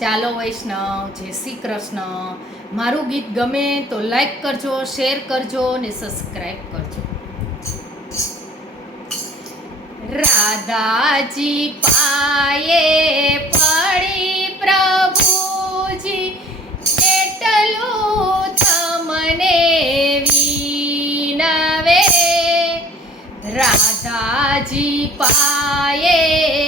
ચાલો વૈષ્ણવ, જય શ્રી કૃષ્ણ. મારું ગીત ગમે તો લાઈક કરજો શેર કરજો ને સબસ્ક્રાઈબ કરજો. રાધાજી પાયે પડી પ્રભુજી, એટલું તમને વિનવે. રાધાજી પાયે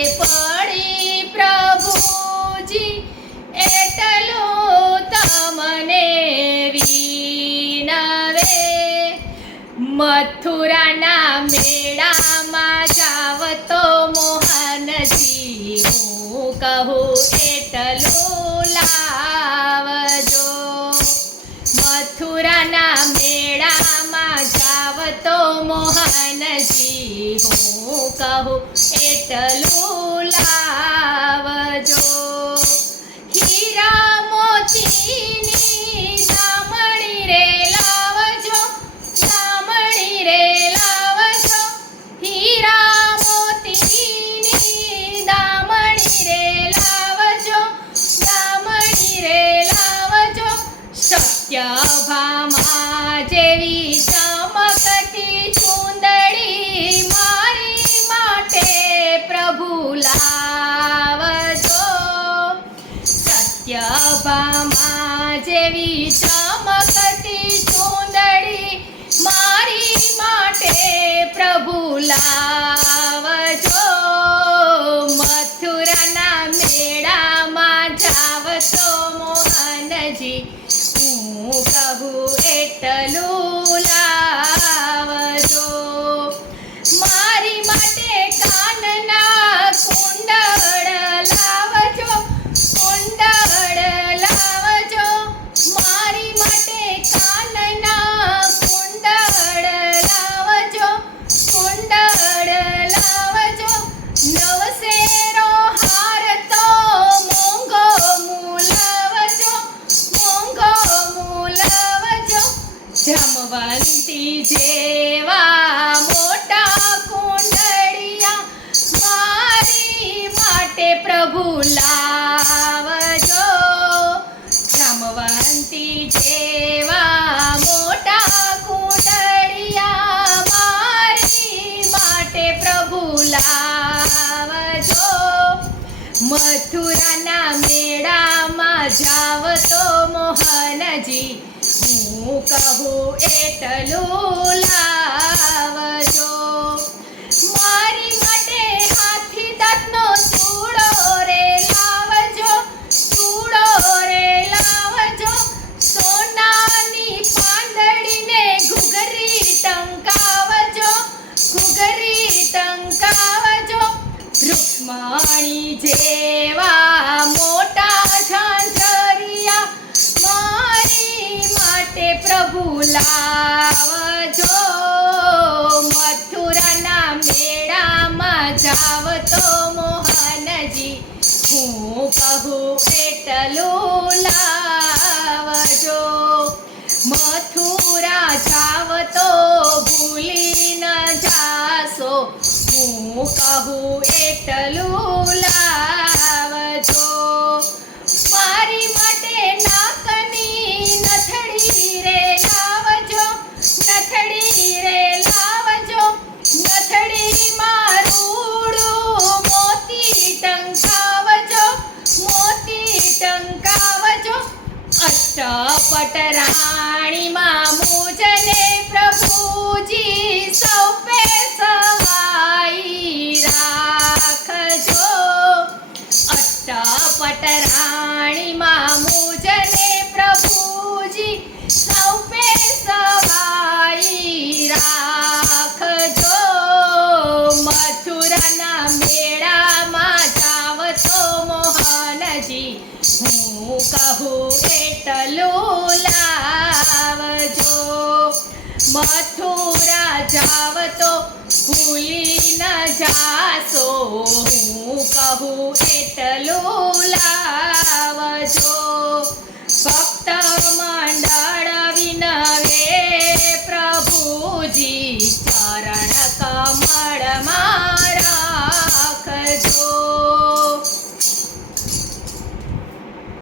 મથુરાના મેળામાં જાવ તો મોહનજી, હું કહું એટલું લાવજો. મથુરાના મેળામાં જાવ તો મોહનજી, હું કહું એટલું લાવજો. હીરા મોતીની સત્યભામા જેવી ચમકતી ચુંદડી મારી માટે પ્રભુ લાવજો. સત્યભામાં જેવી ચમકતી ચુંદડી મારી માટે પ્રભુ કહું જમવંતી જેવા મોટા કુંડળિયા, મારી માટે પ્રભુ લાવજો. જામવંતી જેવા મોટા કુંડળિયા, મારી માટે પ્રભુ લાવજો. મથુરાના મેળામાં જાવ તો મોહનજી હું કહું એટલું લાવજો. મારી રૂક્ષ્મણી જેવા મોટા ઝાંઝરિયા, મારી માટે પ્રભુ લાવજો. મથુરાના મેળામાં જાવ તો મોહનજી, હું કહું એટલું લાવજો. મથુરા જાવ કહું એટલું લાવજો. મારી માટે નાકની નથડી રે લાવજો નથડી રે લાવજો. નથડીમાં મારું મોતી ટંકાવજો મોતી ટંકાવજો. અષ્ટપટ રાણીમાં અષ્ટપટ રાણીમાં મુજને પ્રભુજી સૌપે સવાઈ રાખજો. મથુરાના મેળામાં જાવ તો મોહનજી, હું કહું એટલું લાવજો. મથુરા જાવ તો ભૂલી ન જાશો હું કહું એટલું લાવજો. ભક્ત મંડળ વિનવે પ્રભુજી ચરણ કમળમાં રાખજો.